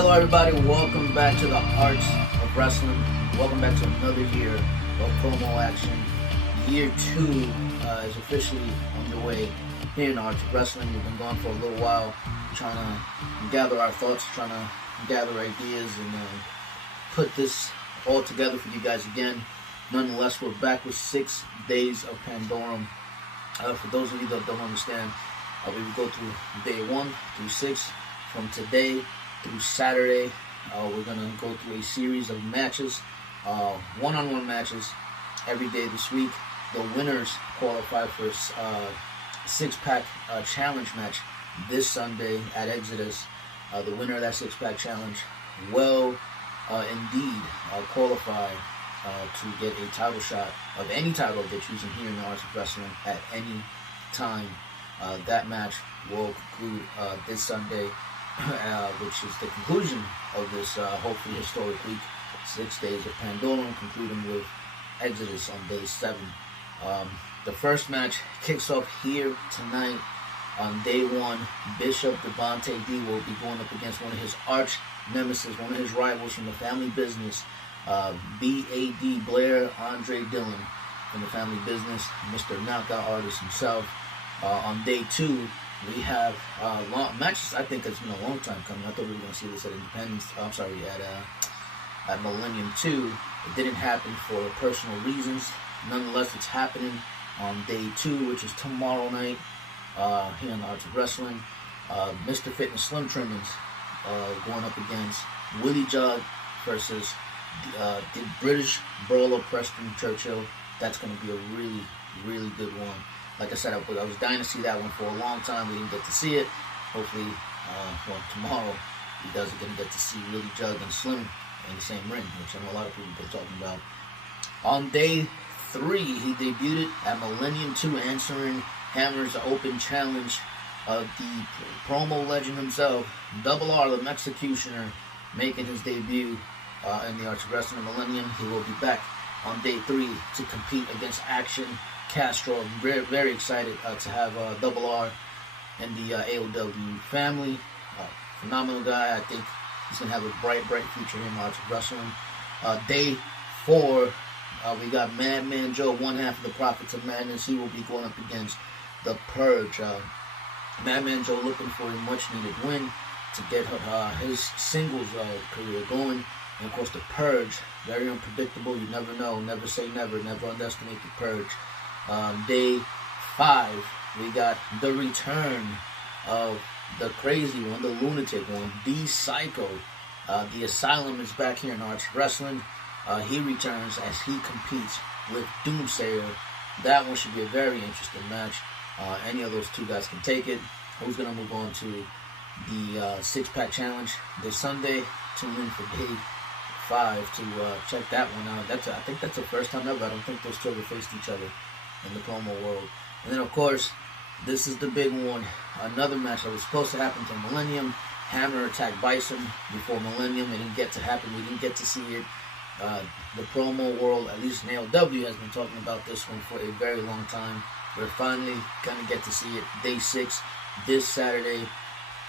Hello everybody, welcome back to the Arts of Wrestling. Welcome back to another year of promo action. Year 2 is officially underway here in the Arts of Wrestling. We've been gone for a little while, trying to gather our thoughts, trying to gather ideas, and put this all together for you guys again. Nonetheless, we're back with 6 days of Pandorum. For those of you that don't understand, we will go through day 1 through 6 from today through Saturday. We're going to go through a series of matches, one-on-one matches every day this week. The winners qualify for a 6-pack challenge match this Sunday at Exodus. The winner of that 6-pack challenge will indeed qualify to get a title shot of any title they're choosing here in the Arts of Wrestling at any time. That match will conclude this Sunday, which is the conclusion of this hopefully historic week. 6 days of Pandorum, concluding with Exodus on day 7. The first match kicks off here tonight on day 1. Bishop Dvante D will be going up against one of his arch nemesis, one of his rivals from the family business, B.A.D. Blair Andre Dillon from the family business, Mr. Knockout Artist himself. On day 2, we have long matches. I think it's been a long time coming. I thought we were going to see this at Independence. At Millennium II. It didn't happen for personal reasons. Nonetheless, it's happening on day 2, which is tomorrow night here in the Arts of Wrestling. Mr. Fitness Slim Trimmings going up against Willie Jog versus the British Brawler Preston Churchill. That's going to be a really, really good one. Like I said, I was dying to see that one for a long time. We didn't get to see it. Hopefully, tomorrow you guys are going to get to see Willie Jug and Slim in the same ring, which I know a lot of people have been talking about. On day 3, he debuted at Millennium II, answering Hammer's open challenge of the promo legend himself, Double R, the Mexicutioner, making his debut in the Arts of Wrestling Millennium. He will be back on day 3 to compete against Action Castro. I'm very, very excited to have Double R in the AOW family. Phenomenal guy. I think he's going to have a bright, bright future here in Arts of Wrestling. Day 4, we got Madman Joe, one half of the Prophets of Madness. He will be going up against the Purge. Madman Joe looking for a much-needed win to get his singles career going. And, of course, the Purge, very unpredictable. You never know. Never say never. Never underestimate the Purge. Day 5, we got the return of the crazy one, the lunatic one, the Psycho. The Asylum is back here in Arts Wrestling. He returns as he competes with Doomsayer. That one should be a very interesting match. Any of those two guys can take it. Who's going to move on to the 6-pack challenge this Sunday? Tune in for day 5 to check that one out. I think that's the first time ever. I don't think those two ever faced each other in the promo world. And then, of course, this is the big one. Another match that was supposed to happen to Millennium. Hammer attacked Bison before Millennium. It didn't get to happen. We didn't get to see it. The promo world, at least in AOW, has been talking about this one for a very long time. We're finally going to get to see it. Day 6, this Saturday.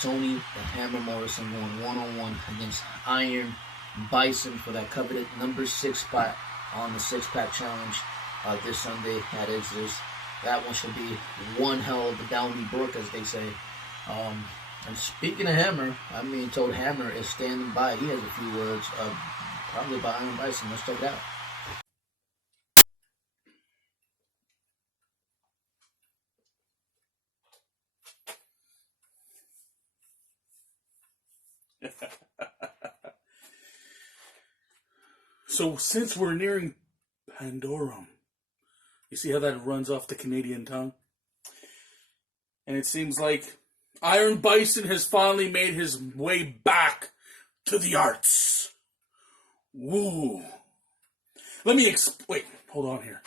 Tony the Hammer Morrison going one-on-one against Iron Bison for that coveted number 6 spot on the 6-pack challenge this Sunday at Exodus. That one should be one hell of a Downy Brook, as they say. And speaking of Hammer, I'm being told Hammer is standing by. He has a few words, probably by Iron Bison. Let's check it out. So since we're nearing Pandorum, you see how that runs off the Canadian tongue? And it seems like Iron Bison has finally made his way back to the arts. Woo. Let me wait, hold on here.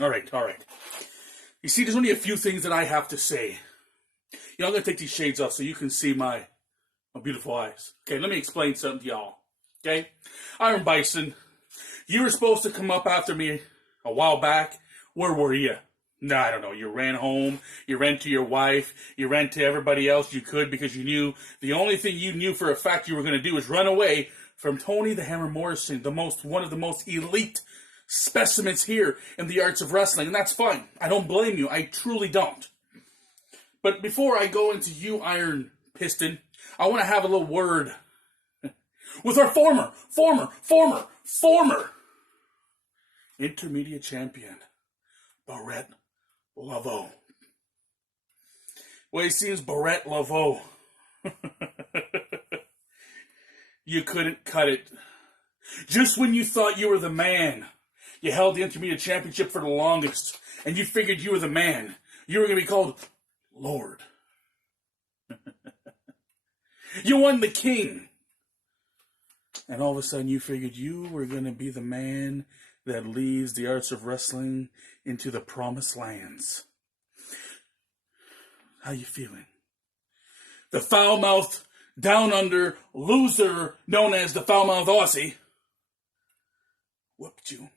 All right. You see, there's only a few things that I have to say. I'm going to take these shades off so you can see my beautiful eyes. Okay, let me explain something to y'all. Okay? Iron Bison, you were supposed to come up after me a while back. Where were you? No, I don't know. You ran home, you ran to your wife, you ran to everybody else you could because you knew the only thing you knew for a fact you were going to do is run away from Tony the Hammer Morrison, one of the most elite specimens here in the arts of wrestling. And that's fine. I don't blame you. I truly don't. But before I go into you, Iron Piston, I want to have a little word with our former InterMedia Champion, Barrett Laveau. Well, it seems Barrett Laveau, you couldn't cut it. Just when you thought you were the man, you held the InterMedia Championship for the longest, and you figured you were the man. You were going to be called Lord. You won the king. And all of a sudden you figured you were going to be the man that leads the arts of wrestling into the promised lands. How you feeling? The foul-mouthed, down-under loser known as the foul-mouthed Aussie whooped you.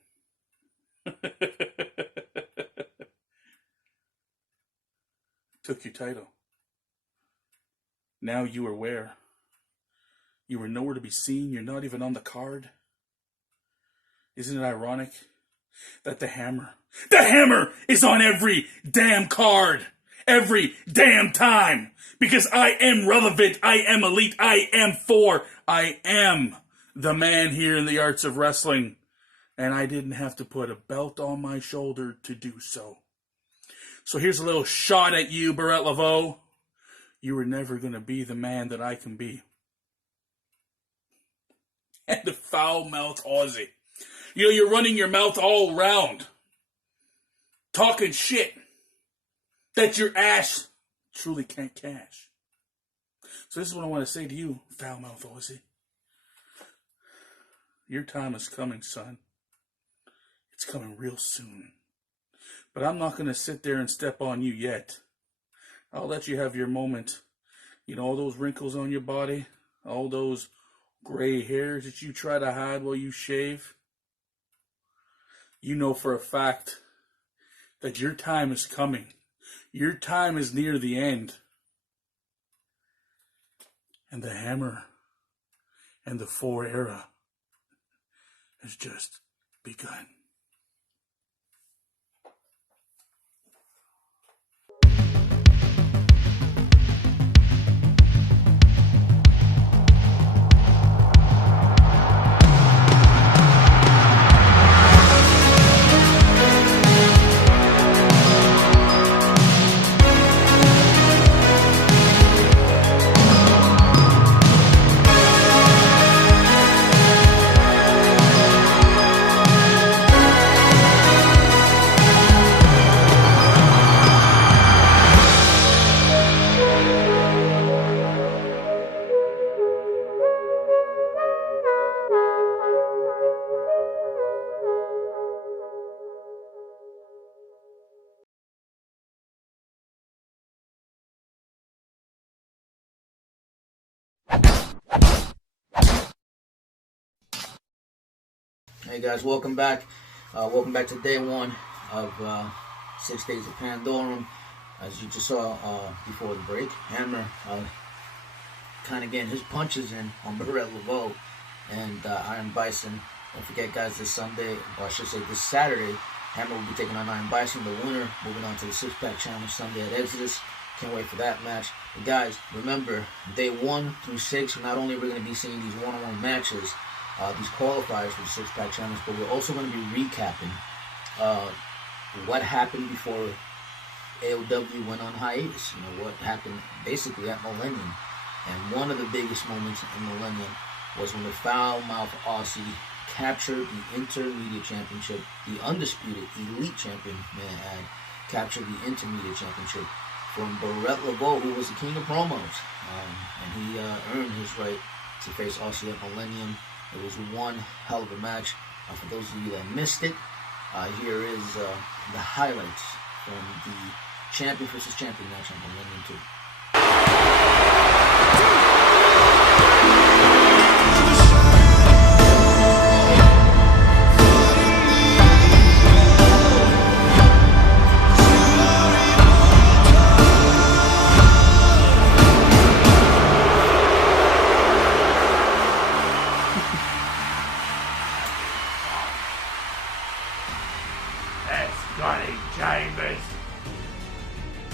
Took your title. Now you are where? You were nowhere to be seen. You're not even on the card. Isn't it ironic that the hammer is on every damn card, every damn time? Because I am relevant, I am elite, I am the man here in the arts of wrestling. And I didn't have to put a belt on my shoulder to do so. So here's a little shot at you, Barrett Laveau. You were never going to be the man that I can be. And the foul-mouthed Aussie. You know, you're running your mouth all around, talking shit that your ass truly can't cash. So this is what I want to say to you, foul-mouthed Aussie. Your time is coming, son. It's coming real soon. But I'm not going to sit there and step on you yet. I'll let you have your moment. You know, all those wrinkles on your body, all those gray hairs that you try to hide while you shave. You know for a fact that your time is coming. Your time is near the end. And the hammer and the 4 era has just begun. Hey guys, welcome back. Welcome back to day one of 6 days of Pandorum. As you just saw before the break, Hammer kind of getting his punches in on Barrett Laveau and Iron Bison. Don't forget, guys, this Sunday, or I should say this Saturday, Hammer will be taking on Iron Bison, the winner, moving on to the six-pack challenge Sunday at Exodus. Can't wait for that match. But guys, remember, day 1 through 6, not only are we going to be seeing these one-on-one matches, these qualifiers for the six-pack challenge, but we're also going to be recapping what happened before AOW went on hiatus. You know, what happened basically at Millennium. And one of the biggest moments in Millennium was when the foul-mouthed Aussie captured the InterMedia Championship. The Undisputed Elite Champion, may I add, captured the InterMedia Championship from Barrett Laveau, who was the king of promos. And he earned his right to face Aussie at Millennium. It was one hell of a match. For those of you that missed it, here is the highlights from the champion versus champion match on Millennium II. Chambers.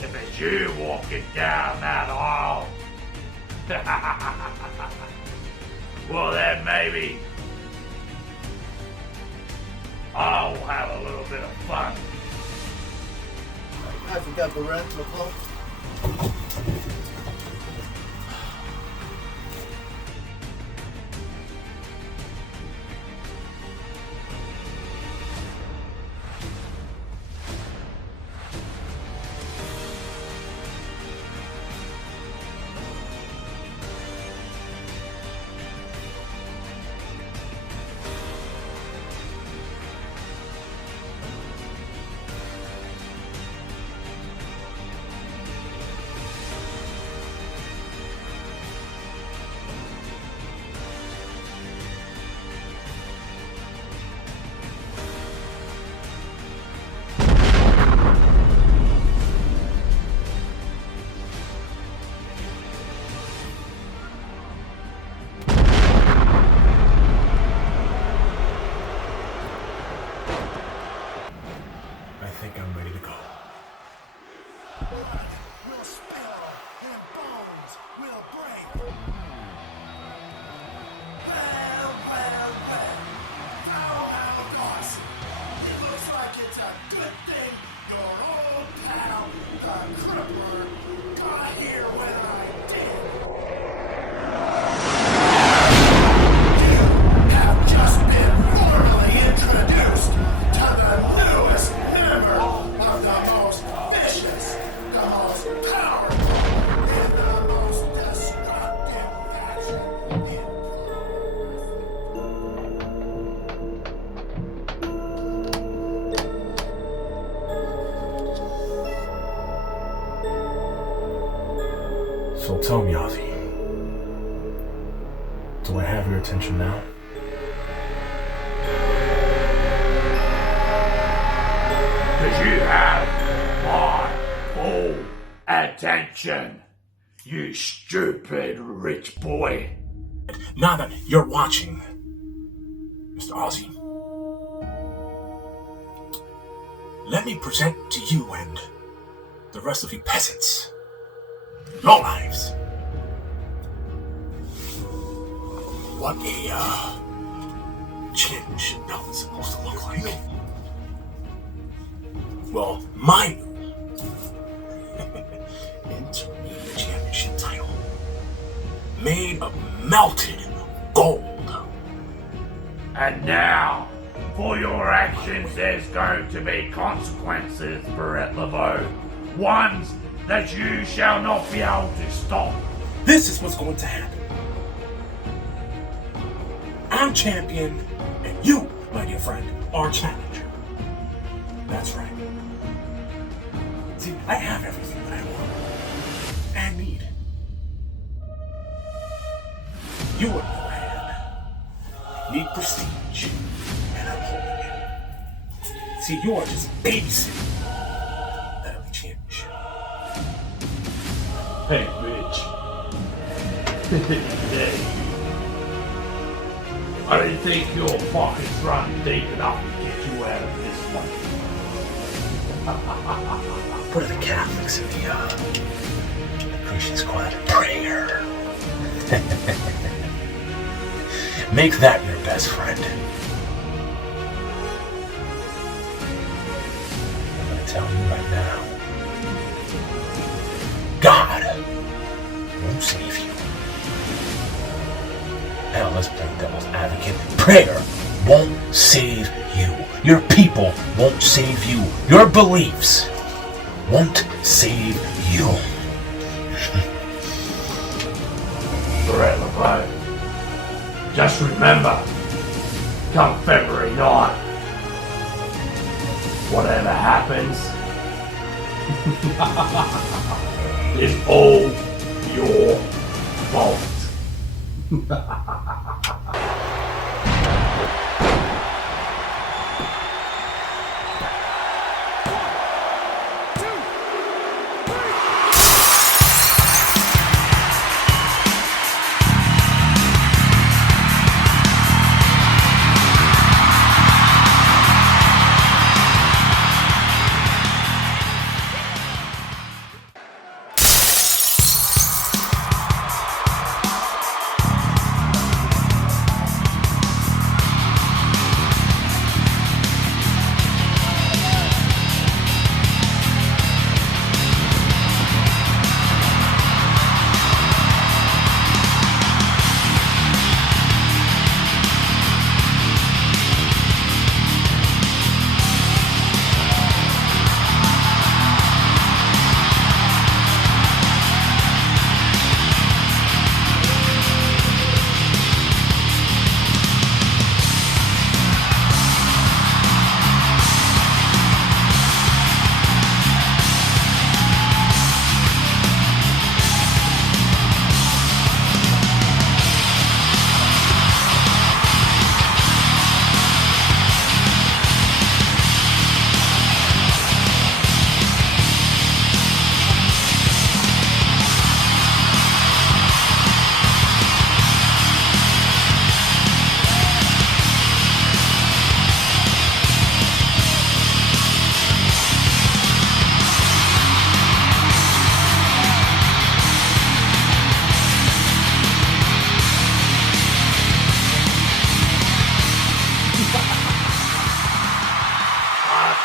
If it's you walking down that aisle, well then maybe I'll have a little bit of fun. I forgot the rent, LeClaw. I think I'm ready to go. Blood will spill and bones will break. Well. Oh, how Aussie. It looks like it's a good thing your old pal, the Crippler, got here when I did. You have just been formally introduced to the newest member of the most vicious, the most powerful, and the most destructive faction in So tell me, Aussie, do I have your attention now? Cause you have my full attention, you stupid rich boy. Now that you're watching, Mr. Aussie, let me present to you and the rest of you peasants your lives what a championship belt is supposed to look like. Well, my InterMedia Championship title, made of melted gold. And now, for your actions, there's going to be consequences, Barrett LeBeau. Ones that you shall not be able to stop. This is what's going to happen. I'm champion, and you, my dear friend, are challenger. That's right. See, I have everything that I want and need. You, on the other hand, need prestige, and I'm holding it. See, you are just babysitting that of the championship. Hey, bitch. Hey. I don't think your pockets run deep enough to get you out of this one. What are the Catholics in the Christian squad? Prayer. Make that your best friend. I'm gonna tell you right now, God won't save you. Hell, let's play devil's advocate. Prayer won't save you. Your people won't save you. Your beliefs won't save you. Barrett LeBeau, just remember, come February 9th, whatever happens, is all your fault.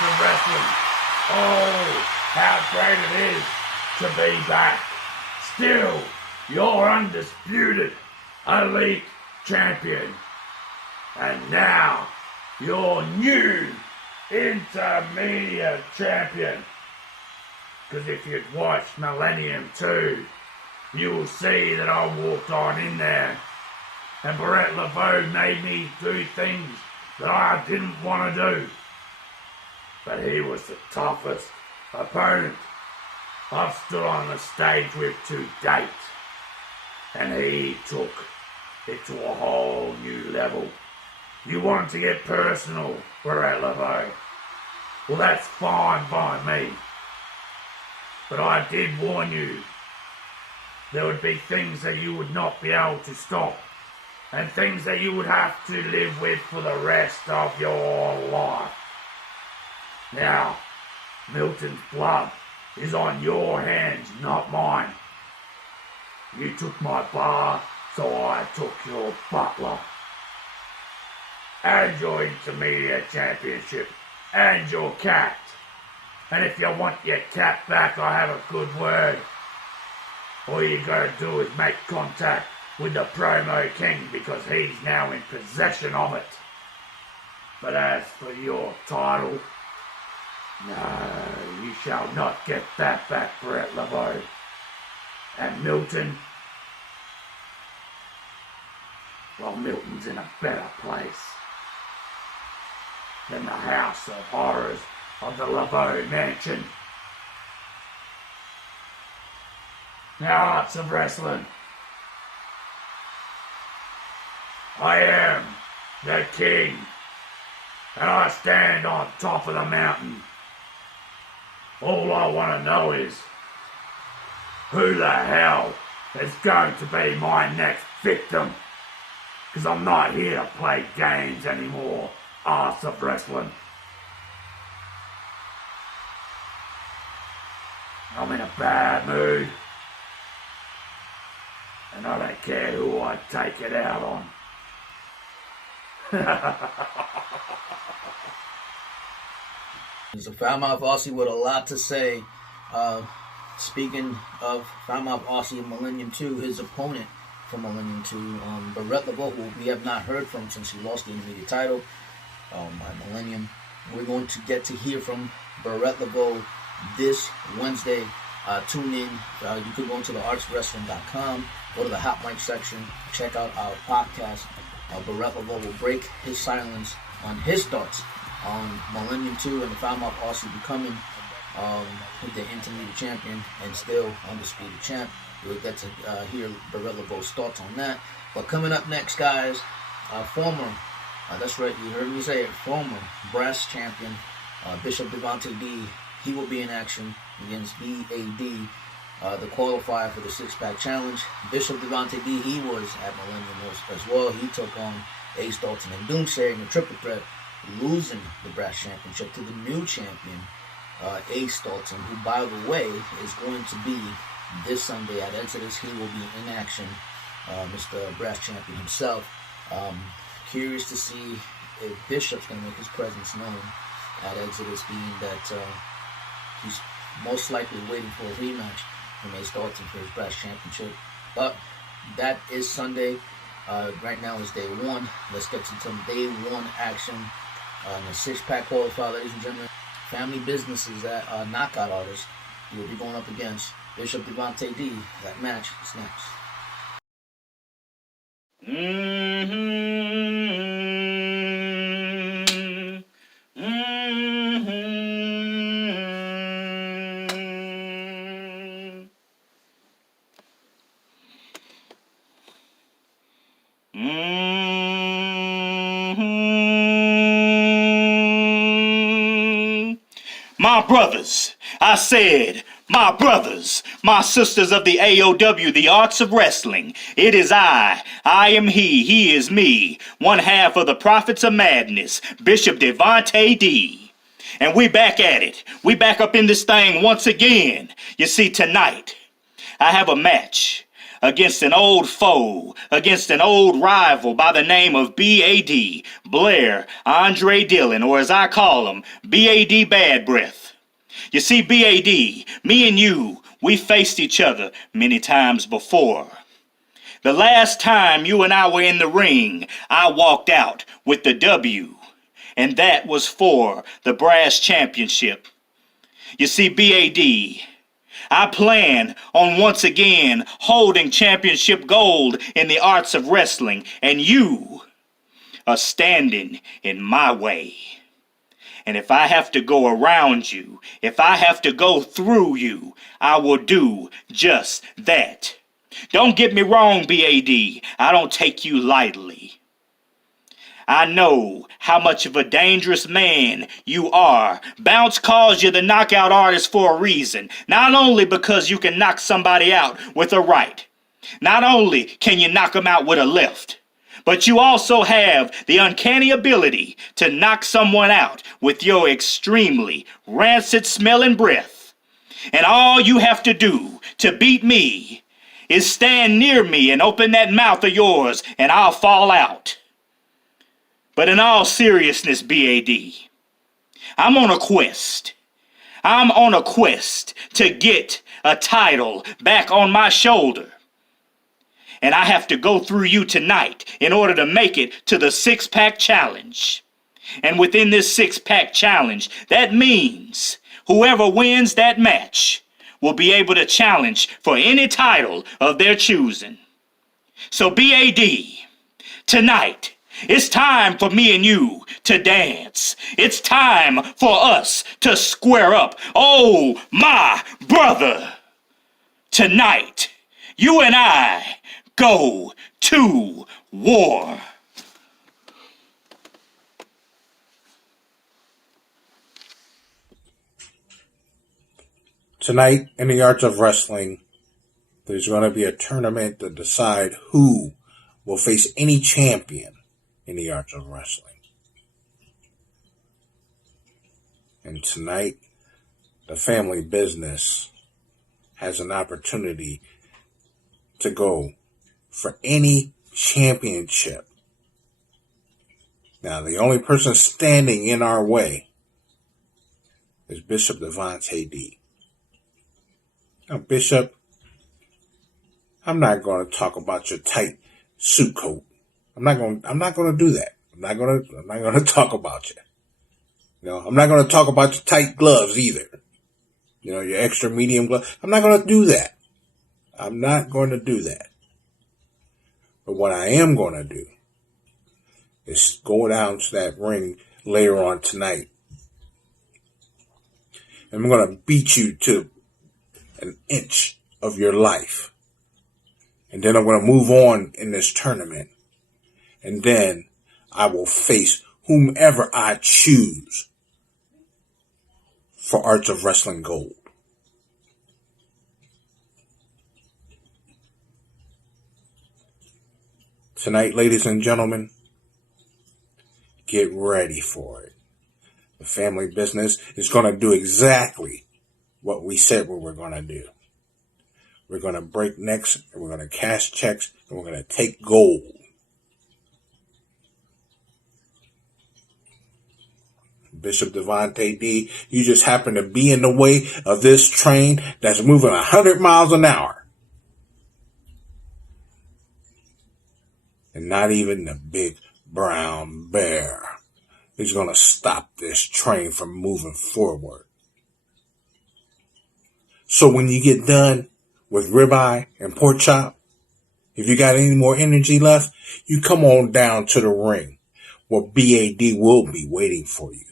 of wrestling. Oh, how great it is to be back. Still, your undisputed elite champion. And now, your new InterMedia Champion. Because if you'd watched Millennium II, you will see that I walked on in there. And Brett LeBeau made me do things that I didn't want to do. But he was the toughest opponent I've stood on the stage with to date. And he took it to a whole new level. You want to get personal, Brett LeBeau? Well, that's fine by me. But I did warn you. There would be things that you would not be able to stop. And things that you would have to live with for the rest of your life. Now, Milton's blood is on your hands, not mine. You took my bar, so I took your butler. And your InterMedia Championship. And your cat. And if you want your cat back, I have a good word. All you gotta do is make contact with the Promo King, because he's now in possession of it. But as for your title, no, you shall not get that back, Brett LeBeau. And Milton, well, Milton's in a better place than the House of Horrors of the LeBeau Mansion. Now, Arts of Wrestling. I am the king, and I stand on top of the mountain. All I want to know is, who the hell is going to be my next victim? Because I'm not here to play games anymore, Arts of Wrestling. I'm in a bad mood, and I don't care who I take it out on. So Foulmouth Aussie with a lot to say. Speaking of Foulmouth Aussie and Millennium II, his opponent from Millennium II, Brett LeBeau, who we have not heard from since he lost the intermediate title by Millennium. We're going to get to hear from Brett LeBeau this Wednesday. Tune in. You could go into the artswrestling.com, go to the Hot Mic section, check out our podcast. Brett LeBeau will break his silence on his thoughts on Millennium II and the Foulmouth Aussie becoming the InterMedia Champion and still Undisputed Champ. You'll get to hear Brett LeBeau's thoughts on that. But coming up next, guys, former, that's right, you heard me say it, former brass champion, Bishop Dvante D, he will be in action against B.A.D, the qualifier for the six-pack challenge. Bishop Dvante D, he was at Millennium as well. He took on Ace Dalton and Doomsayer in a triple threat, losing the brass championship to the new champion, Ace Dalton, who, by the way, is going to be this Sunday at Exodus. He will be in action, Mr. Brass Champion himself. Curious to see if Bishop's going to make his presence known at Exodus, being that he's most likely waiting for a rematch from Ace Dalton for his Brass Championship. But that is Sunday. Right now is day one. Let's get to some day one action in the six-pack qualifier, ladies and gentlemen. Family Businesses at Knockout Artist. He will be going up against Bishop Dvante D. That match is next. My brothers, I said, my brothers, my sisters of the AOW, the Arts of Wrestling. It is I am he is me, one half of the Prophets of Madness, Bishop Dvante D. And we back at it. We back up in this thing once again. You see, tonight, I have a match against an old foe, against an old rival by the name of B.A.D, Blair Andre Dillon, or as I call him, B.A.D Bad Breath. You see, B.A.D, me and you, we faced each other many times before. The last time you and I were in the ring, I walked out with the W, and that was for the Brass Championship. You see, B.A.D, I plan on once again holding championship gold in the arts of wrestling, and you are standing in my way. And if I have to go around you, if I have to go through you, I will do just that. Don't get me wrong, B.A.D, I don't take you lightly. I know how much of a dangerous man you are. Bounce calls you the knockout artist for a reason. Not only because you can knock somebody out with a right. Not only can you knock them out with a left. But you also have the uncanny ability to knock someone out with your extremely rancid smelling breath. And all you have to do to beat me is stand near me and open that mouth of yours and I'll fall out. But in all seriousness, B.A.D, I'm on a quest. I'm on a quest to get a title back on my shoulder. And I have to go through you tonight in order to make it to the six-pack challenge. And within this six-pack challenge, that means whoever wins that match will be able to challenge for any title of their choosing. So B.A.D, tonight, it's time for me and you to dance. It's time for us to square up. Oh, my brother. Tonight, you and I go to war. Tonight, in the Arts of Wrestling, there's going to be a tournament to decide who will face any champion in the Arts of Wrestling. And tonight, the family business has an opportunity to go for any championship. Now, the only person standing in our way is Bishop Dvante D. Now, Bishop, I'm not going to talk about your tight suit coat. I'm not going to do that. I'm not going to talk about you. I'm not going to talk about your tight gloves either. Your extra medium gloves. I'm not going to do that. I'm not going to do that. But what I am going to do is go down to that ring later on tonight. And I'm going to beat you to an inch of your life. And then I'm going to move on in this tournament. And then I will face whomever I choose for Arts of Wrestling Gold. Tonight, ladies and gentlemen, get ready for it. The family business is going to do exactly what we said we were going to do. We're going to break necks, and we're going to cash checks, and we're going to take gold. Bishop Dvante D, you just happen to be in the way of this train that's moving 100 miles an hour. And not even the big brown bear is going to stop this train from moving forward. So when you get done with ribeye and pork chop, if you got any more energy left, you come on down to the ring where B.A.D will be waiting for you.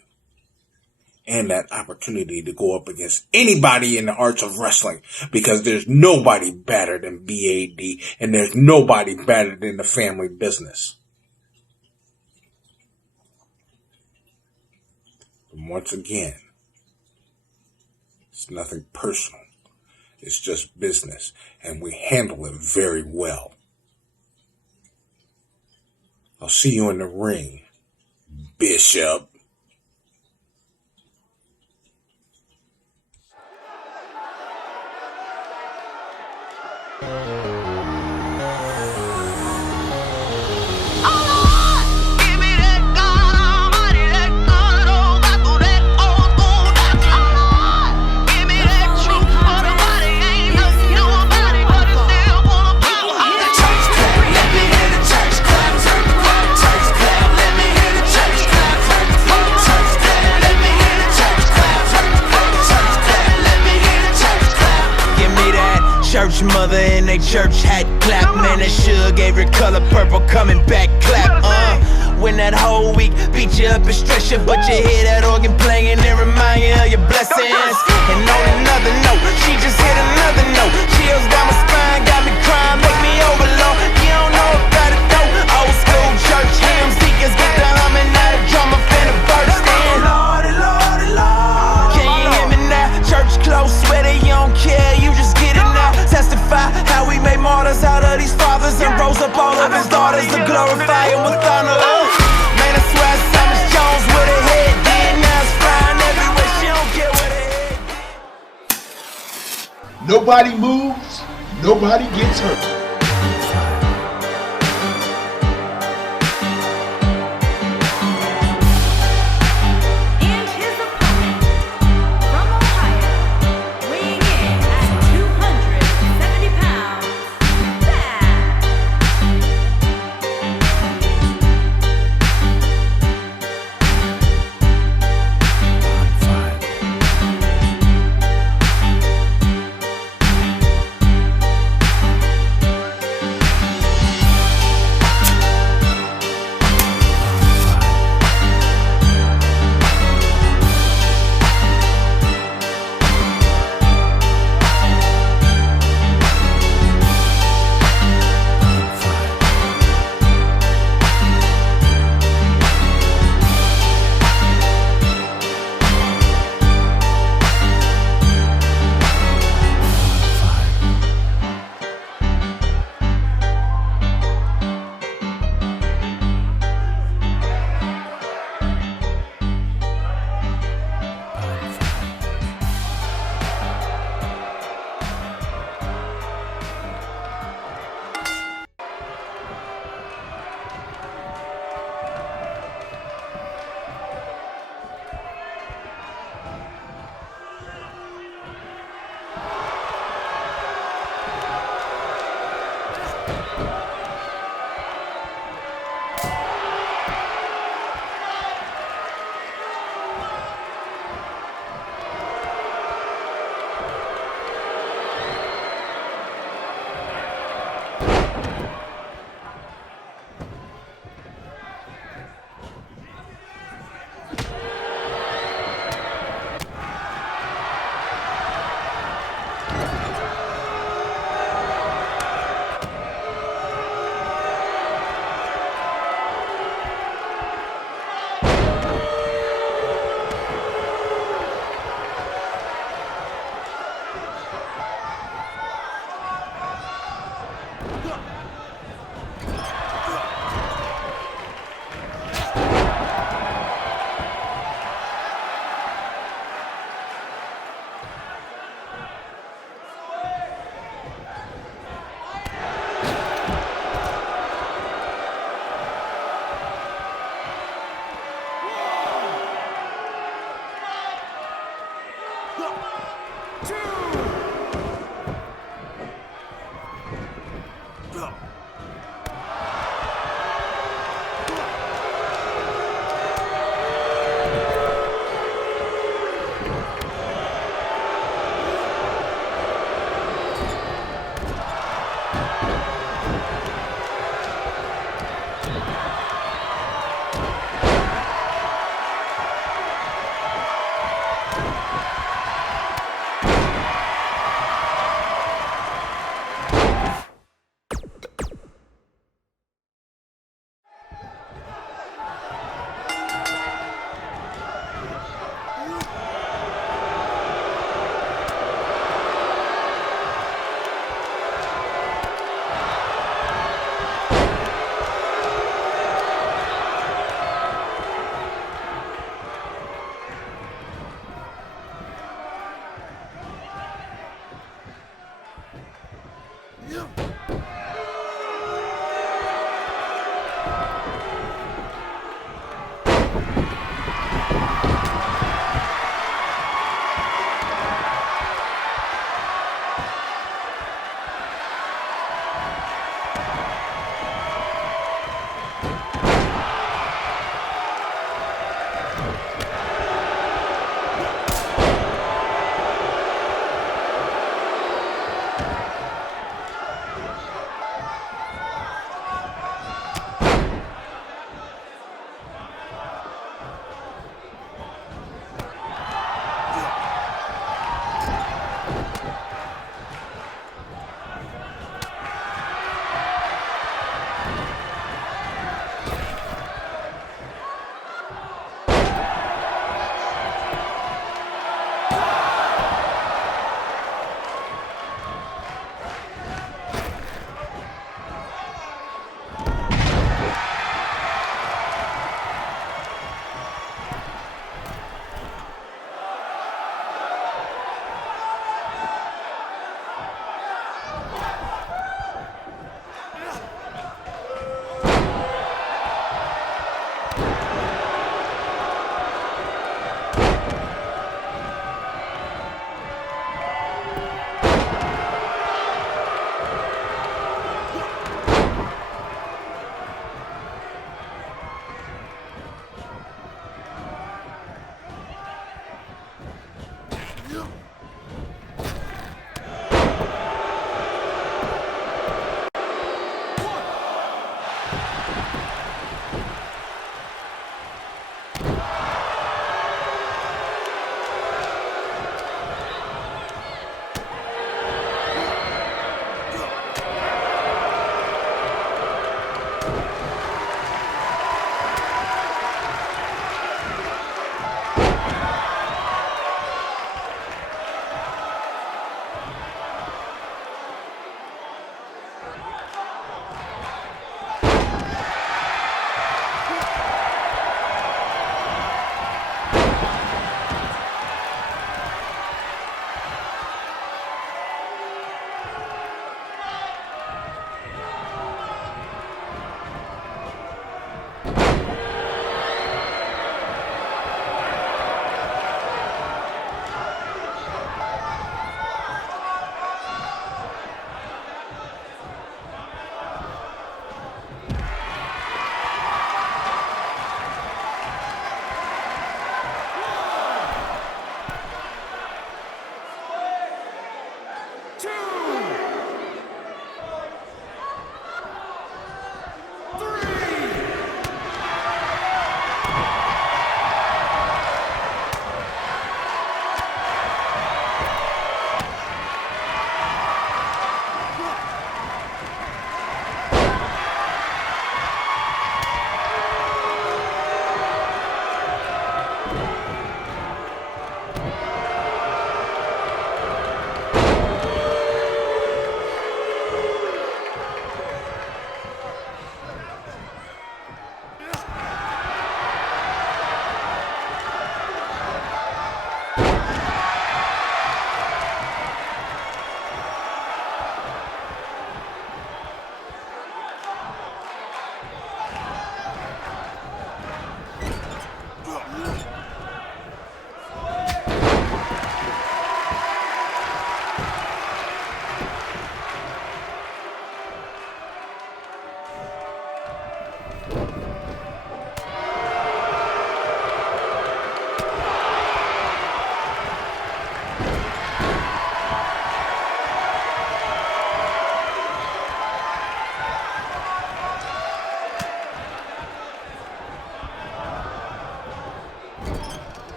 And that opportunity to go up against anybody in the Arts of Wrestling, because there's nobody better than B.A.D and there's nobody better than the family business. And once again, it's nothing personal. It's just business, and we handle it very well. I'll see you in the ring, Bishop. church mother in they church hat clap. Man, that sugar gave her color purple, coming back clap. When that whole week beat you up and stress you, but you hear that organ playing and remind you of your blessings. And on another note, she just hit another note. Chills down my spine, got me crying, make me overload. You don't know about it though. Old school church hymns, deacons get the humming, now the drummer finna burst in. Lordy, Lordy, Lord. Can you hear me now? Church close, swear they don't care, you just get it now. Testify how we made martyrs out of these fathers and rose up all of his daughters to glorify him with honor. Man, I swear Thomas Jones with a head did. Now it's flying everywhere, she don't care where the head did. Nobody moves, nobody gets hurt. And his opponent, from Ohio, weighing in at 270 pounds,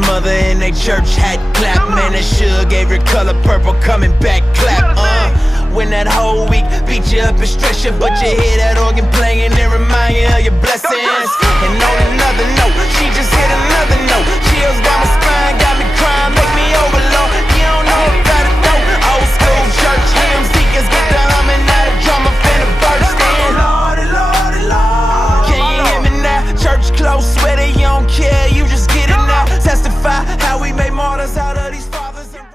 mother in they church hat clap. Man, that sugar gave her color purple, coming back clap. When that whole week beat you up and stress you, but you hear that organ playing and remind you of your blessings.